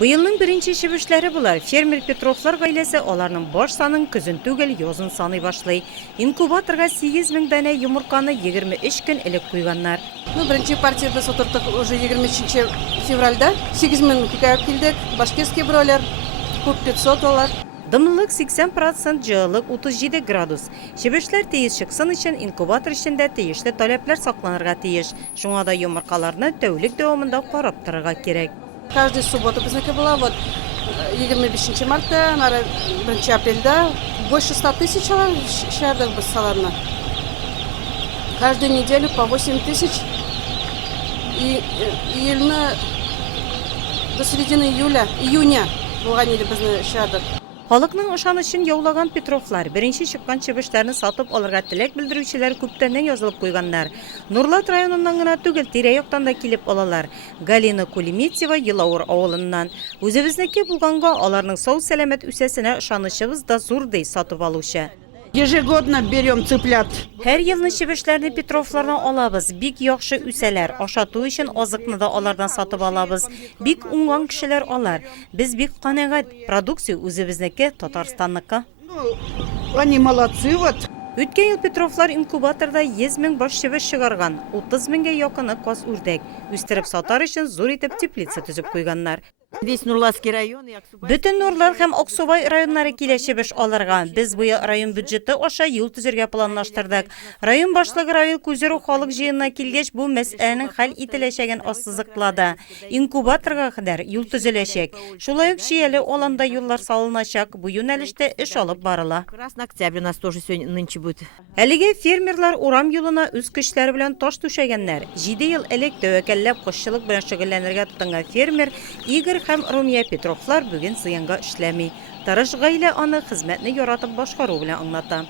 Bu yılның birinci şibişleri bular. Fermer Petrovlar gailesi onlarning bosh sanın küzün tugel yozun sanıy başlay. Inkubatorga 8000 dana yumurtqani 23 gün ilib qo'yganlar. Birinchi partiyada sotirdik уже 23 fevralda 8000 hikoya keldik. Bashkirskiy broiler $500. Dımlılık 80% cığılık 37 gradus. Şibişler teyiş çıksın için inkubator içinde teyişli talepler saklanırga teyiş. Şuna da yumurtqalarını tövlük devamında qarab turarga gerek. Каждая суббота bizniki была. Вот 25 марта, 1 апрельда больше 100 тысяч шардов без саларна. Каждую неделю по 8 тысяч. И до середины июня булганили безне шардов. Халыкның ышанычын яулаган Petrovlar birinci çıkkan çibişlerini satıp alırga tilek bildiruvchiler köptenden yazılıp koyganlar. Nurlat rayonundan gına tugel Tireyok'tan da kelip olalar. Galina Kulimetseva Yılavur avılından. Özübizneki bulganga alarның sağ selamet üsesine ышанычыбыз da zurday satıp aluşa. Ежегодно берем цыплят. Her yılını şibişlerini Petrovlardan alabız. Bik yaxşı üseler. Aşatı için azıqını da alardan satıp alabız. Bik ungan kişiler alar. Biz bik qanagat. Produksiya özübizneki Tatarstannıqqa. Они молодцы вот. Ötken yıl Petrovlar inkubatorda 100 min boş şibiş çıgargan. 30 minge yakını kos ürdek. Üstürüp satar için zor etip teplitsa tüzüp koyganlar. Весь Нурлатский район. Bütün Nurlar hem Oksubay rayonları kileşibiş alırgan. Biz bu rayon büdjeti aşa yıl tüzürge planlaştırdık. Rayon başlığı Ravil Kuzero halık jiyinna kilgeç bu meselenin hal itileşegen asızıkladı. İnkubatorga kadar yıl tüzüleşek. Şulayık şiyeli olanda yıllar salınacak. Bu yönelişte iş alıp barıla. Красный октябрь у нас тоже сегодня нынче будет. Әлеге fermerlar uram yoluna üz kişiler bilen taş düşegenler. 7 yıl elek tövekellep kuşçılık bilen şögüllenirge tutungan fermer Igor hem Rumiya Petrovlar bugün zıyanga işlemi. Tarış gayle anı hizmetini yaratıp başkaru bilen anlattı.